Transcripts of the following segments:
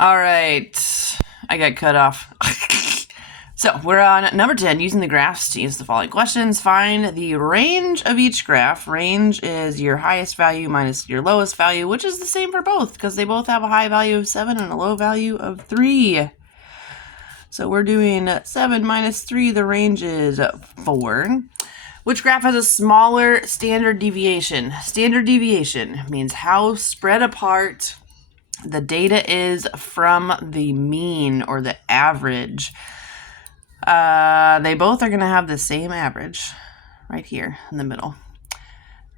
All right, I got cut off. So we're on number 10, using the graphs to use the following questions. Find the range of each graph. Range is your highest value minus your lowest value, which is the same for both because they both have a high value of 7 and a low value of 3. So we're doing 7 minus 3, the range is 4. Which graph has a smaller standard deviation? Standard deviation means how spread apart the data is from the mean or the average. They both are going to have the same average right here in the middle.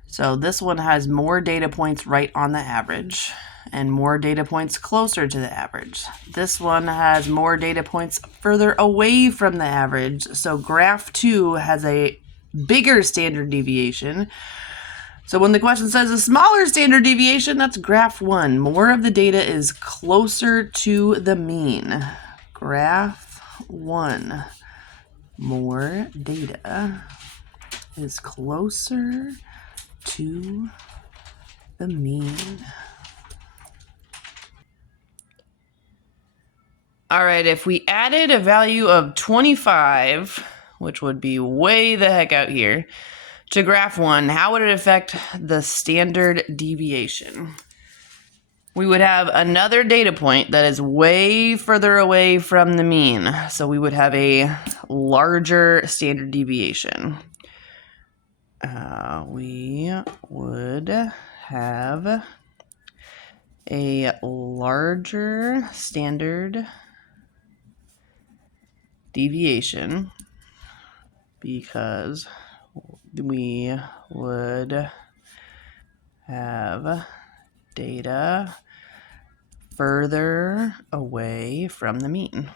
So this one has more data points right on the average and more data points closer to the average. This one has more data points further away from the average. So graph 2 has a bigger standard deviation. So when the question says a smaller standard deviation, that's graph 1. More of the data is closer to the mean. Graph 1. More data is closer to the mean. All right, if we added a value of 25, which would be way the heck out here, to graph 1, how would it affect the standard deviation? We would have another data point that is way further away from the mean. So we would have a larger standard deviation. We would have a larger standard deviation because we would have data further away from the mean.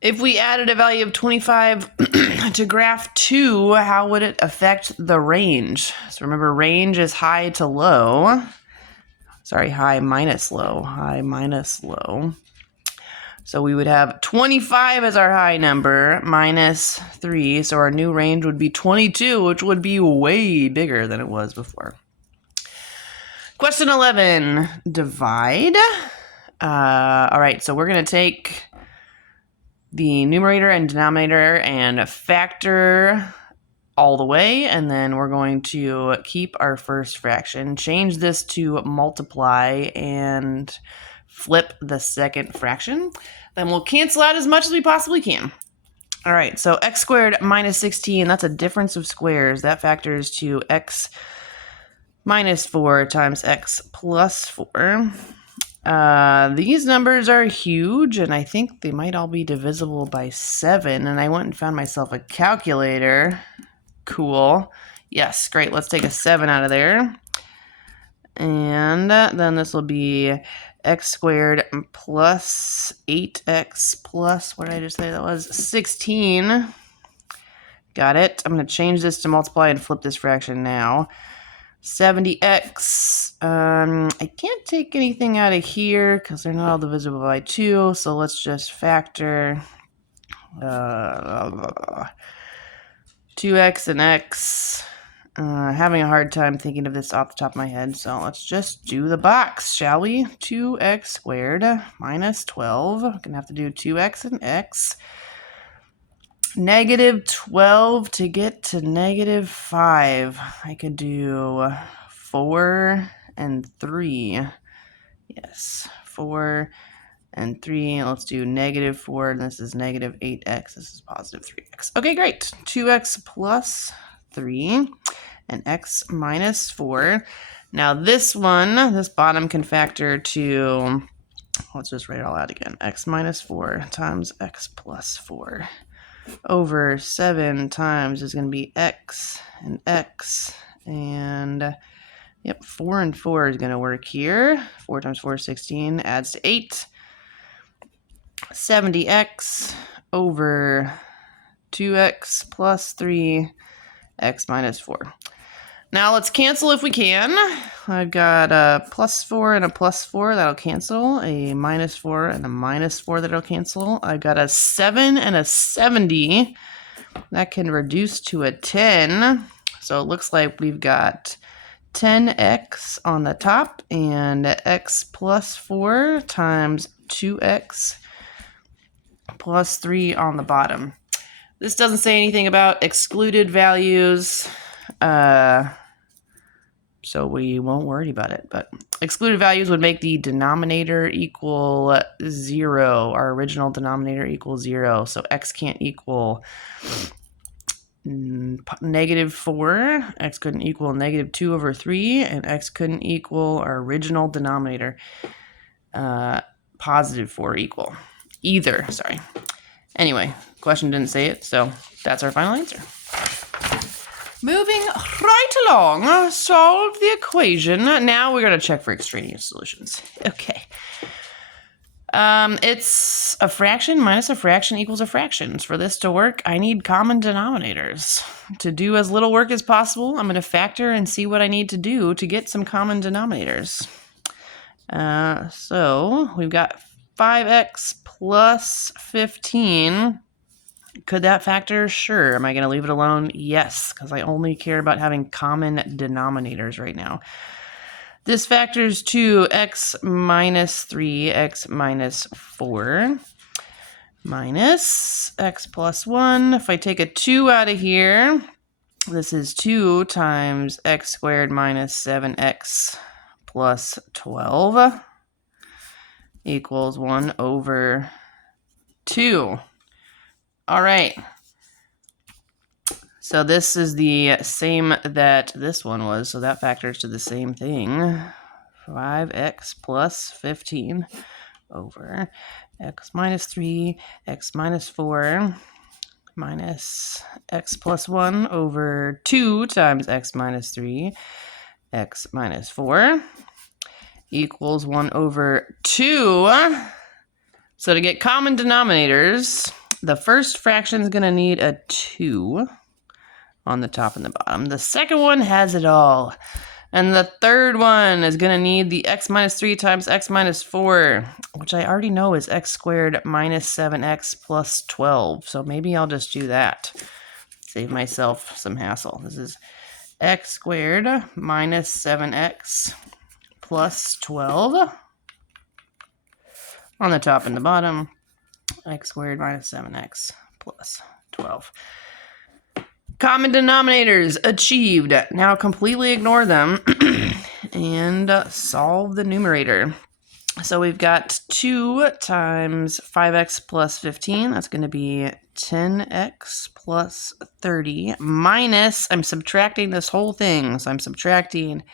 If we added a value of 25 to graph 2, how would it affect the range? So remember, range is high to low. Sorry, high minus low. High minus low. So we would have 25 as our high number, minus 3. So our new range would be 22, which would be way bigger than it was before. Question 11, divide. All right, so we're going to take the numerator and denominator and factor all the way, and then we're going to keep our first fraction, change this to multiply, and flip the second fraction. Then we'll cancel out as much as we possibly can. All right, so x squared minus 16, that's a difference of squares. That factors to x minus 4 times x plus 4. These numbers are huge, and I think they might all be divisible by 7, and I went and found myself a calculator. Cool. Yes, great. Let's take a 7 out of there. And then this will be x squared plus 8x plus, what did I just say that was? 16. Got it. I'm going to change this to multiply and flip this fraction now. 70x. I can't take anything out of here because they're not all divisible by 2. So let's just factor 2x and x. Having a hard time thinking of this off the top of my head, so let's just do the box, shall we? 2x squared minus 12. I'm going to have to do 2x and x. Negative 12 to get to negative 5. I could do 4 and 3. Yes, 4 and 3. Let's do negative 4, and this is negative 8x. This is positive 3x. Okay, great. 2x plus 3 and x minus 4. Now this one, this bottom can factor to, let's just write it all out again. X minus 4 times x plus 4 over 7 times is going to be x, and yep, 4 and 4 is going to work here. 4 times 4 is 16, adds to 8. 70x over 2x plus 3, x minus 4. Now let's cancel if we can. I've got a plus 4 and a plus 4, that'll cancel. A minus 4 and a minus 4, that'll cancel. I've got a 7 and a 70. That can reduce to a 10. So it looks like we've got 10x on the top and x plus 4 times 2x plus 3 on the bottom. This doesn't say anything about excluded values, so we won't worry about it. But excluded values would make the denominator equal 0, our original denominator equals 0. So x can't equal -4, x couldn't equal -2/3, and x couldn't equal our original denominator, +4 equal. Either, sorry. Anyway, question didn't say it, so that's our final answer. Moving right along, solve the equation. Now we're going to check for extraneous solutions. Okay. It's a fraction minus a fraction equals a fraction. For this to work, I need common denominators. To do as little work as possible, I'm going to factor and see what I need to do to get some common denominators. So we've got 5x plus 15. Could that factor? Sure. Am I going to leave it alone? Yes, because I only care about having common denominators right now. This factors to x minus 3, x minus 4, minus x plus 1. If I take a 2 out of here, this is 2 times x squared minus 7x plus 12 equals 1/2. All right. So this is the same that this one was, so that factors to the same thing. 5x plus 15 over x minus 3, x minus 4, minus x plus 1 over 2 times x minus 3, x minus 4 equals 1/2. So to get common denominators, the first fraction is going to need a 2 on the top and the bottom. The second one has it all. And the third one is going to need the x minus 3 times x minus 4, which I already know is x squared minus 7x plus 12. So maybe I'll just do that. Save myself some hassle. This is x squared minus 7x plus 12 on the top and the bottom. X squared minus 7x plus 12. Common denominators achieved. Now completely ignore them and solve the numerator. So we've got 2 times 5x plus 15. That's going to be 10x plus 30 minus, I'm subtracting this whole thing. So I'm subtracting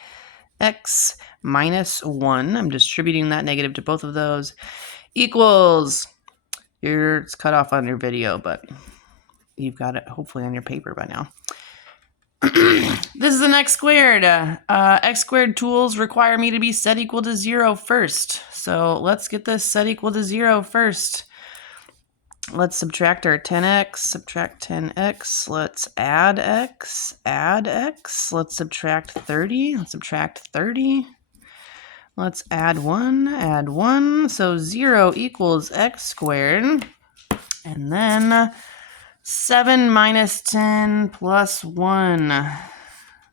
x minus 1. I'm distributing that negative to both of those. Equals, it's cut off on your video, but you've got it hopefully on your paper by now. This is an x squared. X squared tools require me to be set equal to 0 first. So let's get this set equal to 0 first. Let's subtract our 10x, subtract 10x. Let's add x, add x. Let's subtract 30, let's subtract 30. Let's add 1. So 0 equals x squared. And then 7 minus 10 plus 1,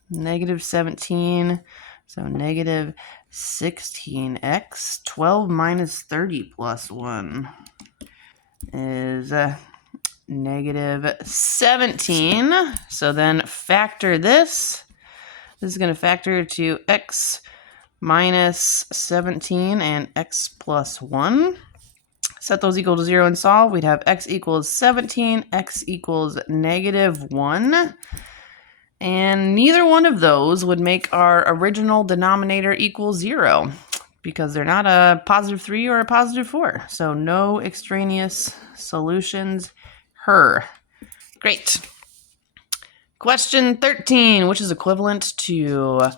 negative 17, so negative 16x. 12 minus 30 plus 1 is negative 17. So then factor this. This is going to factor to x minus 17 and x plus 1. Set those equal to 0 and solve. We'd have x equals 17, x equals negative 1. And neither one of those would make our original denominator equal 0 because they're not a positive 3 or a positive 4. So no extraneous solutions. Great. Question 13, which is equivalent to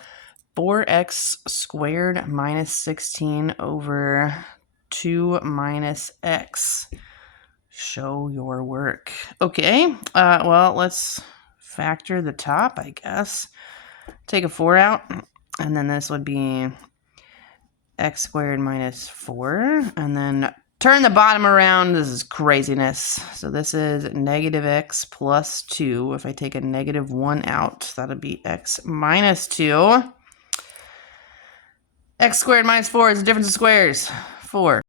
4x squared minus 16 over 2 minus x. Show your work. Okay, well, let's factor the top, I guess. Take a 4 out, and then this would be x squared minus 4, and then turn the bottom around. This is craziness. So this is negative x plus 2. If I take a negative 1 out, that would be x minus 2. X squared minus 4 is the difference of squares. 4.